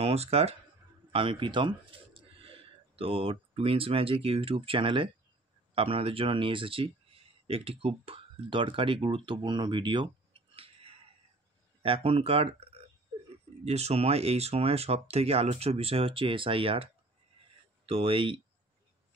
নমস্কার, আমি প্রীতম। তো টুইন্স ম্যাজিক ইউটিউব চ্যানেলে আপনাদের জন্য নিয়ে এসেছি একটি খুব দরকারি গুরুত্বপূর্ণ ভিডিও। এখনকার যে সময়, এই সময়ে সবথেকে আলোচ্য বিষয় হচ্ছে এসআইআর। তো এই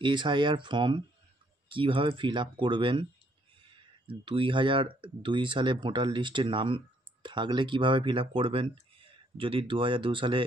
এসআইআর ফর্ম কীভাবে ফিল আপ করবেন, 2002 সালে ভোটার লিস্টে নাম থাকলে কিভাবে ফিল আপ করবেন, যদি 2002 সালে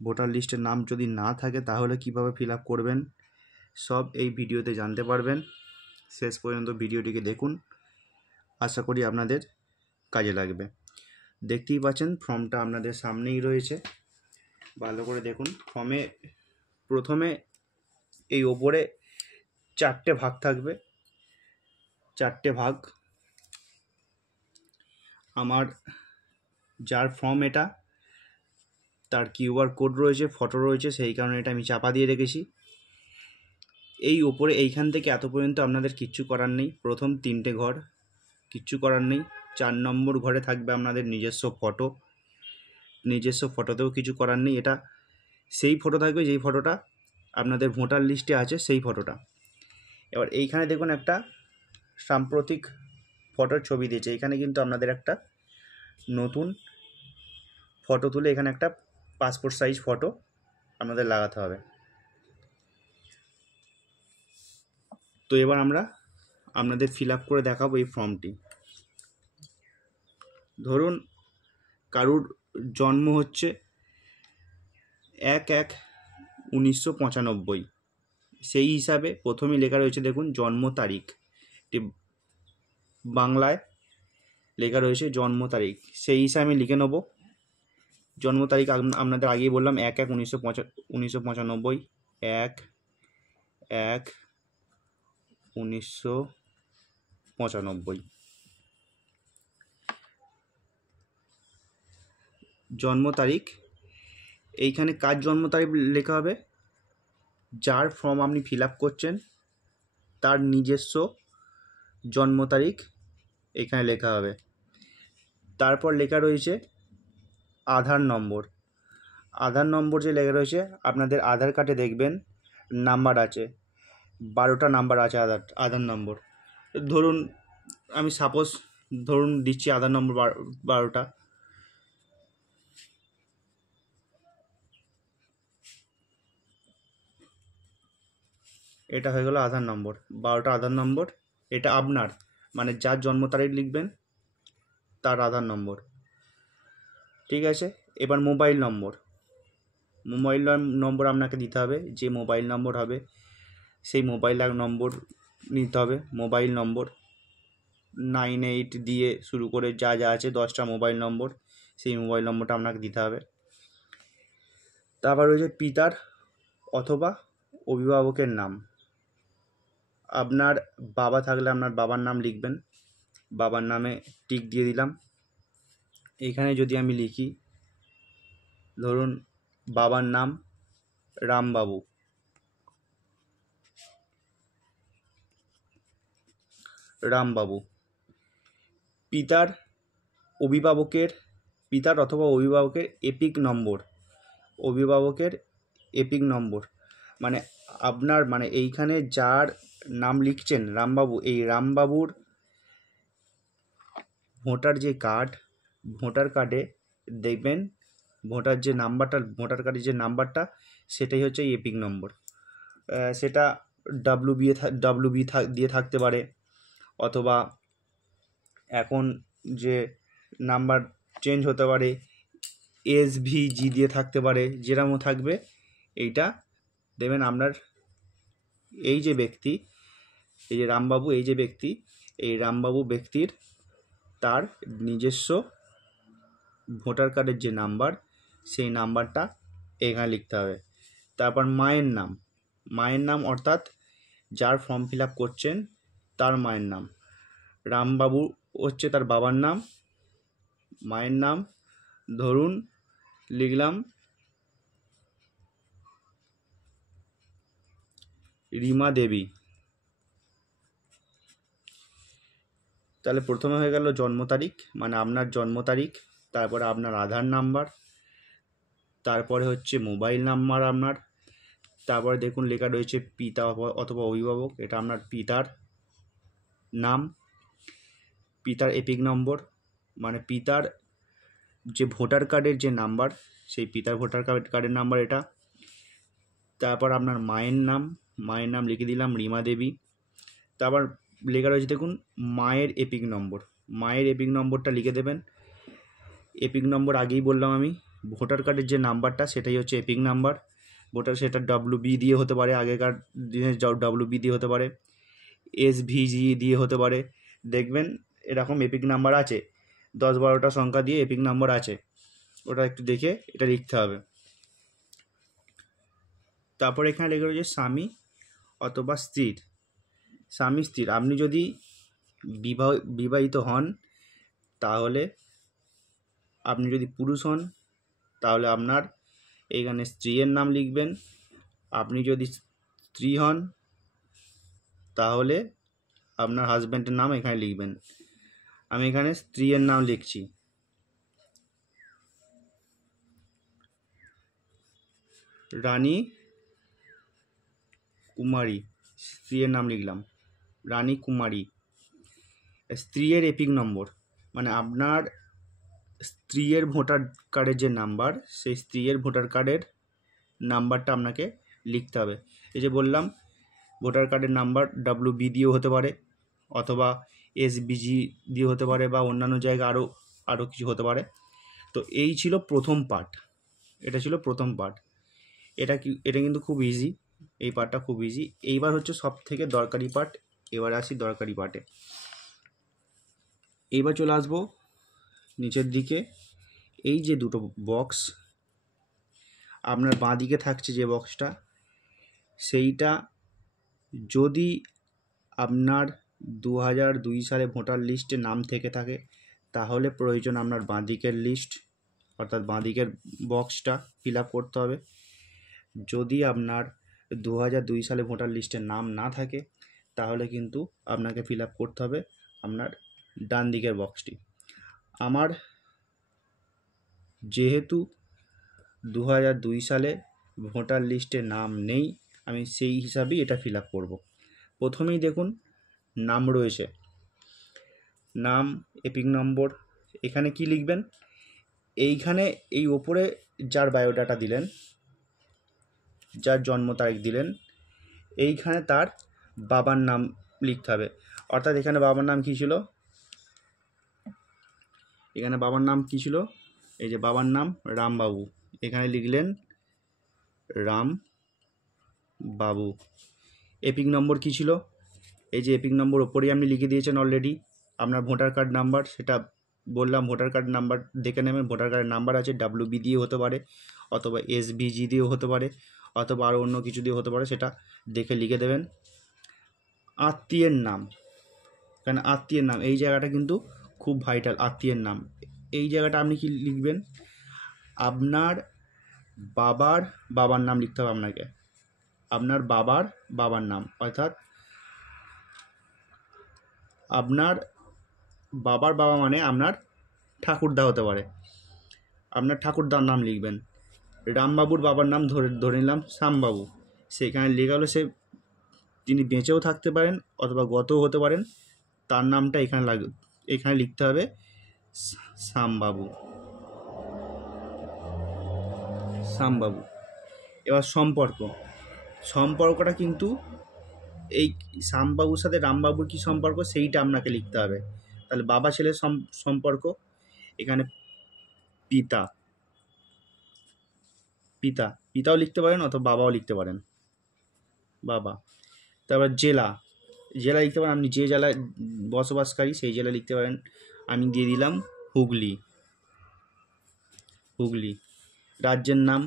ভোটার লিস্টের নাম যদি না থাকে তাহলে কিভাবে ফিল আপ করবেন, সব এই ভিডিওতে জানতে পারবেন। শেষ পর্যন্ত ভিডিওটিকে দেখুন, আশা করি আপনাদের কাজে লাগবে। দেখতেই পাচ্ছেন ফর্মটা আপনাদের সামনেই রয়েছে, ভালো করে দেখুন। ফর্মে প্রথমে এই ওপরে 4টে ভাগ থাকবে, 4টে ভাগ। আমার যার ফর্ম এটা, তার কিউআর কোড রয়েছে, ফটো রয়েছে, সেই কারণে এটা আমি চাপা দিয়ে রেখেছি। এই ওপরে এইখান থেকে এত পর্যন্ত আপনাদের কিচ্ছু করার নেই। প্রথম 3টে ঘর কিচ্ছু করার নেই। 4 নম্বর ঘরে থাকবে আপনাদের নিজস্ব ফটো। নিজস্ব ফটোতেও কিছু করার নেই, এটা সেই ফটো থাকবে যেই ফটোটা আপনাদের ভোটার লিস্টে আছে, সেই ফটোটা। এবার এইখানে দেখুন একটা সাম্প্রতিক ফটোর ছবি দিয়েছে। এখানে কিন্তু আপনাদের একটা নতুন ফটো তুলে এখানে একটা পাসপোর্ট সাইজ ফটো আপনাদের লাগাতে হবে। তো এবার আমরা আপনাদের ফিল আপ করে দেখাবো এই ফর্মটি। ধরুন কারুর জন্ম হচ্ছে 1/1/1995, সেই হিসাবে প্রথমেই লেখা রয়েছে দেখুন জন্ম তারিখ, বাংলায় লেখা রয়েছে জন্ম তারিখ, সেই হিসাবে আমি লিখে নেব জন্ম তারিখ। আপনাদের আগেই বললাম 1/1/1995, 1/1/1995 জন্ম তারিখ। এইখানে কার জন্ম তারিখ লেখা হবে? যার ফর্ম আপনি ফিল আপ করছেন তার নিজস্ব জন্ম তারিখ এখানে লেখা হবে। তারপর লেখা রয়েছে আধার নম্বর। আধার নম্বর যে লেখা রয়েছে, আপনাদের আধার কার্ডে দেখবেন নাম্বার আছে, 12টা নাম্বার আছে আধার নম্বর। ধরুন আমি ধরুন দিচ্ছি আধার নম্বর 12টা। এটা হয়ে গেল আধার নম্বর, 12টা আধার নম্বর। এটা আপনার, মানে যার জন্ম তারিখ লিখবেন তার আধার নম্বর, ঠিক আছে। এবার মোবাইল নম্বর আপনাকে দিতে হবে। যে মোবাইল নম্বর হবে সেই মোবাইল নম্বর নিতে হবে। মোবাইল নম্বর 98 দিয়ে শুরু করে যা যা আছে 10টা মোবাইল নম্বর, সেই মোবাইল নম্বরটা আপনাকে দিতে হবে। তারপর রয়েছে পিতার অথবা অভিভাবকের নাম। আপনার বাবা থাকলে আপনার বাবার নাম লিখবেন, বাবার নামে টিক দিয়ে দিলাম। এখানে যদি আমি লিখি, ধরুন বাবার নাম রামবাবু, পিতার অথবা অভিভাবকের এপিক নম্বর, মানে আপনার, মানে এইখানে যার নাম লিখছেন রামবাবু, এই রামবাবুর ভোটার কার্ডে দেখবেন ভোটার কার্ডের যে নাম্বারটা সেটাই হচ্ছে এপিক নম্বর। সেটা WB দিয়ে থাকতে পারে, অথবা এখন যে নাম্বার চেঞ্জ হতে পারে SVG দিয়ে থাকতে পারে, যেরকমও থাকবে এইটা দেবেন। আপনার এই যে ব্যক্তি, এই যে রামবাবু, এই রামবাবু ব্যক্তির তার নিজস্ব ভোটার কার্ডের যে নাম্বার, সেই নাম্বারটা এখানে লিখতে হবে। তারপর মায়ের নাম অর্থাৎ যার ফর্ম ফিল আপ করছেন তার মায়ের নাম। রামবাবু হচ্ছে তার বাবার নাম। মায়ের নাম ধরুন লিখলাম রিমা দেবী। তাহলে প্রথমে হয়ে গেল জন্ম তারিখ, মানে আপনার জন্ম তারিখ, তারপরে আপনার আধার নাম্বার, তারপরে হচ্ছে মোবাইল নাম্বার আপনার, তারপরে দেখুন লেখা রয়েছে পিতা অথবা অভিভাবক, এটা আপনার পিতার নাম, পিতার এপিক নম্বর, মানে পিতার যে ভোটার কার্ডের যে নাম্বার, সেই পিতার ভোটার কার্ডের নাম্বার এটা। তারপর আপনার মায়ের নাম লিখে দিলাম রিমা দেবী। তারপর লেখা রয়েছে দেখুন মায়ের এপিক নম্বর, মায়ের এপিক নম্বরটা লিখে দেবেন। এপিক নম্বর আগেই বললাম আমি, ভোটার কার্ডের যে নাম্বারটা সেটাই হচ্ছে এপিক নাম্বার। সেটা WB দিয়ে হতে পারে, আগেকার দিনে WB দিয়ে হতে পারে, SVG দিয়ে হতে পারে। দেখবেন এরকম এপিক নাম্বার আছে, 10-12টা সংখ্যা দিয়ে এপিক নাম্বার আছে, ওটা একটু দেখে এটা লিখতে হবে। তারপর এখানে লেখা রয়েছে স্বামী অথবা স্ত্রীর, স্বামী স্ত্রীর। আপনি যদি বিবাহিত হন তাহলে, আপনি যদি পুরুষ হন তাহলে আপনার এইখানে স্ত্রীর নাম লিখবেন। আপনি যদি স্ত্রী হন তাহলে আপনার হাজব্যান্ডের নাম এখানে লিখবেন। আমি এখানে স্ত্রীর নাম লিখছি। রানী কুমারী, স্ত্রীর নাম লিখলাম রানী কুমারী। স্ত্রীর এপিক নম্বর, মানে আপনার স্ত্রীর ভোটার কার্ডের যে নাম্বার, সেই স্ত্রীর ভোটার কার্ডের নাম্বারটা আপনাকে লিখতে হবে। এই যে বললাম ভোটার কার্ডের নাম্বার WB দিয়েও হতে পারে, অথবা SBG দিয়ে হতে পারে, বা অন্যান্য জায়গায় আরও কিছু হতে পারে। তো এই ছিল প্রথম পার্ট, এটা ছিল প্রথম পার্ট। এটা কিন্তু খুব ইজি, এই পার্টটা খুব ইজি। এইবার হচ্ছে সব থেকে দরকারি পার্ট, এবার আসি দরকারি পার্টে। এইবার চলে আসবো নিচের দিকে। এই যে দুটো বক্স আপনার বাঁ দিকে থাকছে যে বক্সটা, সেইটা যদি আপনার 2002 সালে ভোটার লিস্টে নাম থেকে থাকে তাহলে প্রয়োজন আপনার বাঁ দিকের লিস্ট, অর্থাৎ বাঁ দিকের বক্সটা ফিল আপ করতে হবে। যদি আপনার 2002 সালে ভোটার লিস্টে নাম না থাকে তাহলে কিন্তু আপনাকে ফিল আপ করতে হবে আপনার ডান দিকের বক্সটি। আমার যেহেতু 2002 সালে ভোটার লিস্টে নাম নেই, আমি সেই হিসাবেই এটা ফিল আপ করবো। প্রথমেই দেখুন নাম রয়েছে, নাম, এপিক নম্বর। এখানে কি লিখবেন, এইখানে এই ওপরে যার বায়োডাটা দিলেন, যার জন্ম তারিখ দিলেন, এইখানে তার বাবার নাম লিখতে হবে। অর্থাৎ এখানে বাবার নাম কী ছিল, এখানে বাবার নাম কী ছিল, এই যে বাবার নাম রামবাবু, এখানে লিখলেন রাম বাবু। এপিক নম্বর কী ছিল, এই যে এপিক নম্বর ওপরেই আপনি লিখে দিয়েছেন অলরেডি। আপনার ভোটার কার্ড নাম্বার, সেটা বললাম ভোটার কার্ড নাম্বার দেখে নেবেন। ভোটার কার্ডের নাম্বার আছে, WB দিয়ে হতে পারে, অথবা SVG দিয়েও হতে পারে, অথবা আরও অন্য কিছু দিয়ে হতে পারে, সেটা দেখে লিখে দেবেন। আত্মীয়ের নাম, কারণ আত্মীয়ের নাম এই জায়গাটা কিন্তু খুব ভাইটাল। আত্মীয়ের নাম এই জায়গাটা আপনি কি লিখবেন, আপনার বাবার নাম লিখতে হবে আপনাকে, আপনার বাবার নাম। অর্থাৎ আপনার বাবার বাবা মানে আপনার ঠাকুরদা হতে পারে, আপনার ঠাকুরদার নাম লিখবেন। রামবাবুর বাবার নাম ধরে নিলাম শ্যামবাবু, সেখানে লেখা হলো তিনি বেঁচেও থাকতে পারেন অথবা গতও হতে পারেন, তার নামটা এখানে লিখতে হবে শ্যামবাবু। এবার সম্পর্কটা কিন্তু এই শ্যামবাবুর সাথে রামবাবুর কী সম্পর্ক সেইটা আপনাকে লিখতে হবে। তাহলে বাবা ছেলের সম্পর্ক, এখানে পিতাও লিখতে পারেন অথবা বাবাও লিখতে পারেন, বাবা। তারপর জেলা লিখতে পারেন, আপনি যে জেলায় বসবাসকারী সেই জেলা লিখতে পারেন। আমি দিয়ে দিলাম হুগলি। রাজ্যের নাম,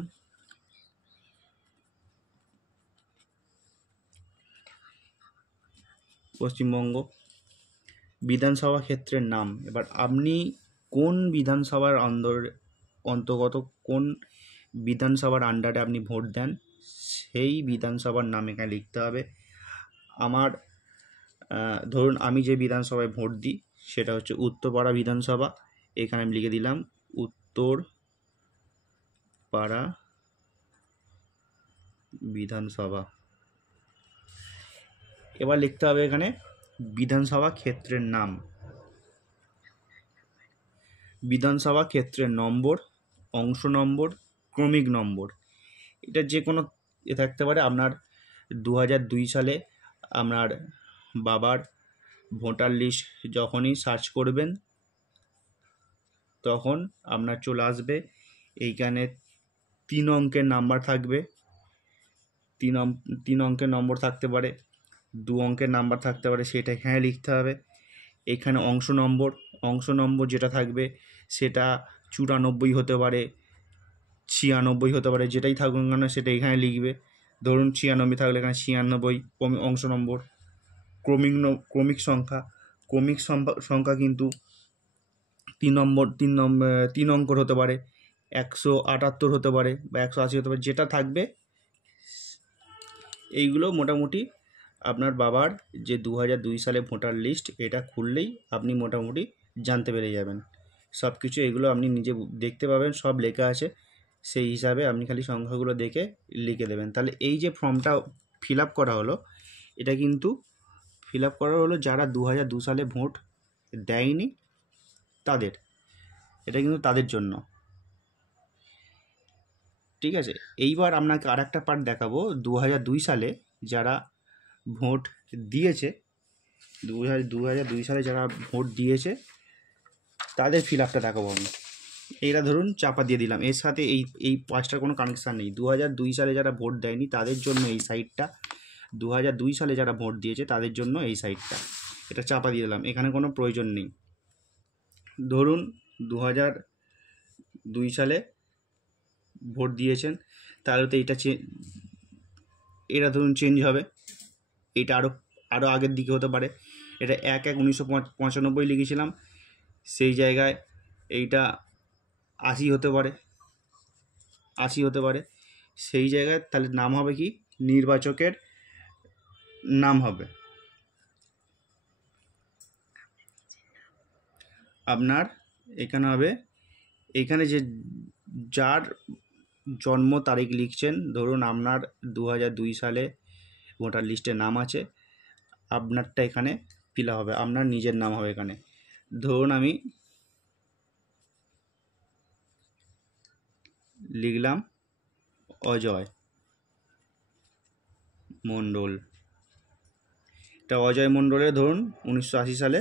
পশ্চিমবঙ্গ। বিধানসভা ক্ষেত্রের নাম, এবার আপনি কোন বিধানসভার অন্তর্গত, কোন বিধানসভার আন্ডারে আপনি ভোট দেন সেই বিধানসভার নাম এখানে লিখতে হবে। আমার ধরুন আমি যে বিধানসভায় ভোট দিই সেটা হচ্ছে উত্তরপাড়া বিধানসভা, এখানে আমি লিখে দিলাম উত্তরপাড়া পাড়া বিধানসভা। এবার লিখতে হবে এখানে বিধানসভা ক্ষেত্রের নাম, বিধানসভা ক্ষেত্রের নম্বর, অংশ নম্বর, ক্রমিক নম্বর। এটা যে কোনো থাকতে পারে। আপনার 2002 সালে আপনার বাবার ভোটার লিস্ট যখনই সার্চ করবেন তখন আপনার চলে আসবে এইখানে 3 অঙ্কের নাম্বার থাকবে। 3 অঙ্কের নম্বর থাকতে পারে, 2 অঙ্কের নাম্বার থাকতে পারে, সেটা এখানে লিখতে হবে। এখানে অংশ নম্বর যেটা থাকবে সেটা 94 হতে পারে, 96 হতে পারে, যেটাই থাকুক না কেন সেটা এখানে লিখবে। ধরুন 96 থাকলে এখানে 96 অংশ নম্বর। ক্রমিক সংখ্যা কিন্তু 3 অঙ্কর হতে পারে, 178 হতে পারে বা 180 হতে পারে, যেটা থাকবে। এইগুলো মোটামুটি আপনার বাবার যে 2002 সালে ভোটার লিস্ট, এটা খুললেই আপনি মোটামুটি জানতে পেরে যাবেন সব কিছু। এগুলো আপনি নিজে দেখতে পাবেন, সব লেখা আছে। সেই হিসাবে আপনি খালি সংখ্যাগুলো দেখে লিখে দেবেন। তাহলে এই যে ফর্মটা ফিল আপ করা হলো, এটা কিন্তু ফিল আপ করা হলো যারা 2002 সালে ভোট দেয়নি তাদের, এটা কিন্তু তাদের জন্য। ঠিক আছে, এইবার আপনাকে আর একটা পার্ট দেখাবো। 2002 সালে যারা ভোট দিয়েছে, 2002 সালে যারা ভোট দিয়েছে তাদের ফিল আপটা দেখাবো আমি। এইটা ধরুন চাপা দিয়ে দিলাম, এর সাথে এই পাঁচটার কোনো কানেকশান নেই। 2002 সালে যারা ভোট দেয়নি তাদের জন্য এই সাইটটা, 2002 সালে যারা ভোট দিয়েছে তাদের জন্য এই সাইটটা। এটা চাপা দিয়ে দিলাম, এখানে কোনো প্রয়োজন নেই। ধরুন 2002 সালে ভোট দিয়েছেন, তাহলে তো এটা ধরুন চেঞ্জ হবে। এটা আরও আগের দিকে হতে পারে। এটা 1/1/1995 লিখেছিলাম, সেই জায়গায় এইটা 80 হতে পারে, 80 হতে পারে। সেই জায়গায় তাহলে নাম হবে কি, নির্বাচকের নাম হবে আপনার। এখানে হবে, এখানে যার জন্ম তারিখ লিখছেন, ধরুন আপনার 2002 সালে ভোটার লিস্টে নাম আছে, আপনারটা এখানে ফিল হবে, আপনার নিজের নাম হবে এখানে। ধরুন আমি লিখলাম অজয় মণ্ডল। এটা অজয় মণ্ডলের ধরুন 1980 সালে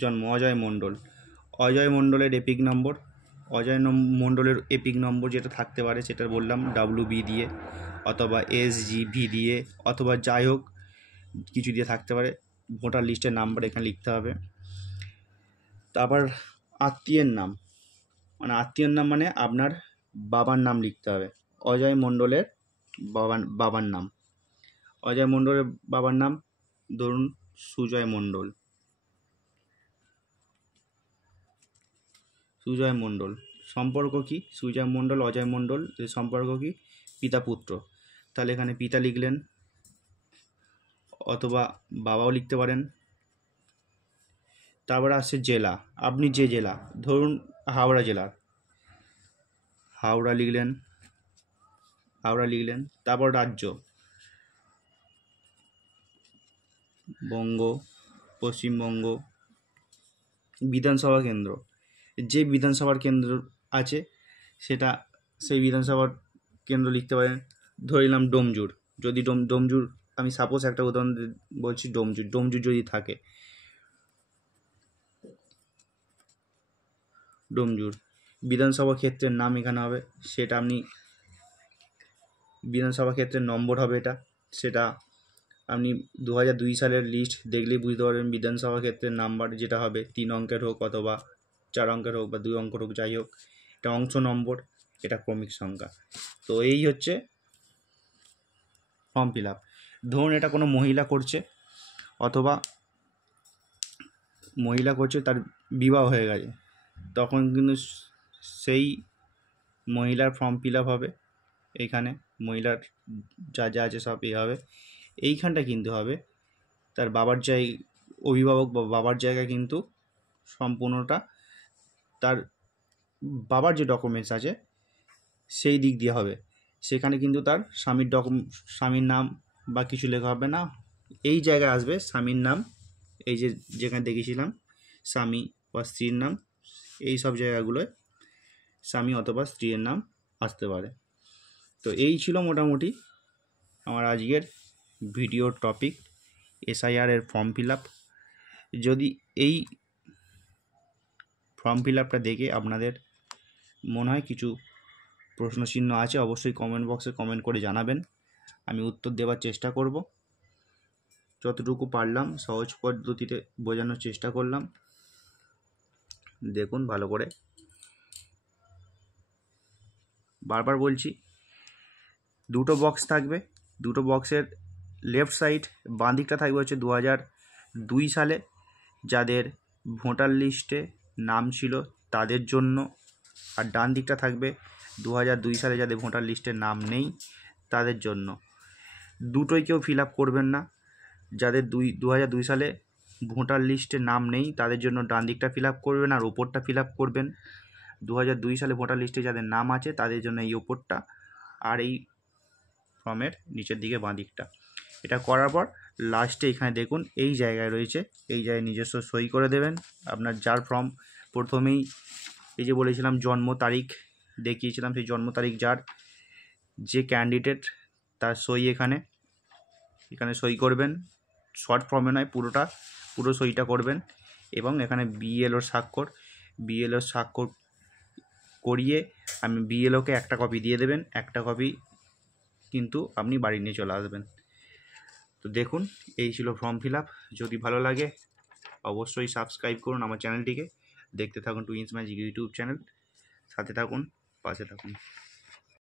জন্ম, অজয় মণ্ডল। অজয় মণ্ডলের এপিক নম্বর, মণ্ডলের এপিক নম্বর যেটা থাকতে পারে সেটা বললাম WB দিয়ে অথবা SGV দিয়ে অথবা যাই হোক কিছু দিয়ে থাকতে পারে। ভোটার লিস্টের নাম্বার এখানে লিখতে হবে। তারপর আত্মীয়ের নাম, মানে আপনার বাবার নাম লিখতে হবে। অজয় মণ্ডলের বাবার নাম, অজয় মণ্ডলের বাবার নাম ধরুন সুজয় মণ্ডল। সম্পর্ক কি, সুজয় মণ্ডল অজয় মণ্ডল সম্পর্ক কি, পিতা পুত্র। তাহলে এখানে পিতা লিখলেন, অথবা বাবাও লিখতে পারেন। তারপর আসছে জেলা, আপনি যে জেলা, ধরুন হাওড়া জেলার, হাওড়া লিখলেন। তারপর রাজ্য, পশ্চিমবঙ্গ। বিধানসভা কেন্দ্র, যে বিধানসভার কেন্দ্র আছে সেটা, সেই বিধানসভার কেন্দ্র লিখতে পারেন। ধরে নিলাম ডোমজুর, যদি ডোমজুর, আমি সাপোজ একটা উদাহরণ বলছি, ডোমজুর যদি থাকে, ডোমজুর বিধানসভা ক্ষেত্রের নাম এখানে হবে, সেটা আপনি বিধানসভা ক্ষেত্রের নম্বর হবে এটা, সেটা আপনি 2002 সালের লিস্ট দেখলেই বুঝতে পারবেন বিধানসভা ক্ষেত্রের নাম্বার যেটা হবে 3 অঙ্কের হোক অথবা 4 অঙ্কের হোক বা 2 অঙ্কের হোক, যাই হোক, এটা অংশ নম্বর, এটা ক্রমিক সংখ্যা। তো এই হচ্ছে ফর্ম ফিল আপ। ধরুন এটা কোনো মহিলা করছে, অথবা তার বিবাহ হয়ে গেছে, তখন কিন্তু সেই মহিলার ফর্ম ফিল আপ হবে। এইখানে মহিলার যা যা আছে সব হবে। এইখানটা কিন্তু হবে তার বাবার অভিভাবক বা বাবার জায়গায়, কিন্তু সম্পূর্ণটা তার বাবার যে ডকুমেন্টস আছে সেই দিক দিয়ে হবে। সেখানে কিন্তু তার স্বামীর নাম বা কিছু লেখা হবে না। এই জায়গায় আসবে স্বামীর নাম, এই যে যেখানে দেখিয়েছিলাম স্বামী বা স্ত্রীর নাম, এই সব জায়গাগুলোয় স্বামী অথবা স্ত্রীর নাম আসতে পারে। তো এই ছিল মোটামুটি আমার আজকের ভিডিওর টপিক, এসআইআর এর ফর্ম ফিল আপ। যদি এই ফর্ম ফিল আপটা দেখে আপনাদের মনে হয় কিছু প্রশ্নচিহ্ন আছে, অবশ্যই কমেন্ট বক্সে কমেন্ট করে জানাবেন, আমি উত্তর দেওয়ার চেষ্টা করব। যতটুকু পারলাম সহজ পদ্ধতিতে বোঝানোর চেষ্টা করলাম। দেখুন ভালো করে, বারবার বলছি, দুটো বক্স থাকবে, দুটো বক্সের লেফট সাইড বাঁ দিকটা থাকবে হচ্ছে 2002 সালে যাদের ভোটার লিস্টে নাম ছিল তাদের জন্য, আর ডান দিকটা থাকবে 2002 সালে যাদের ভোটার লিস্টে নাম নেই তাদের জন্য। দুটোই কেউ ফিল আপ করবেন না। যাদের 2002 সালে ভোটার লিস্টে নাম নেই তাদের জন্য ডান দিকটা ফিল আপ করবেন আর ওপরটা ফিল আপ করবেন। 2002 সালে ভোটার লিস্টে যাদের নাম আছে তাদের জন্য এই ওপরটা, আর এই ফর্মের নিচের দিকে বাঁ দিকটা। এটা করার পর লাস্টে এখানে দেখুন এই জায়গায় রয়েছে, এই জায়গায় নিজস্ব সই করে দেবেন। আপনার যার ফর্ম প্রথমেই এই যে বলেছিলাম জন্ম তারিখ দেখিয়েছিলাম, সেই জন্ম তারিখ যার, যে ক্যান্ডিডেট তার সই এখানে সই করবেন। শর্ট ফর্মে নয়, পুরো সইটা করবেন। এবং এখানে বিএলওর স্বাক্ষর করিয়ে আমি বিএলওকে একটা কপি দিয়ে দেবেন, একটা কপি কিন্তু আপনি বাড়ি নিয়ে চলে আসবেন। তো দেখুন এই ছিল ফর্ম ফিল আপ। যদি ভালো লাগে অবশ্যই সাবস্ক্রাইব করুন আমার চ্যানেলটিকে, দেখতে থাকুন টুইন্স ম্যাজিক ইউটিউব চ্যানেল, সাথে থাকুন, পাশে থাকুন।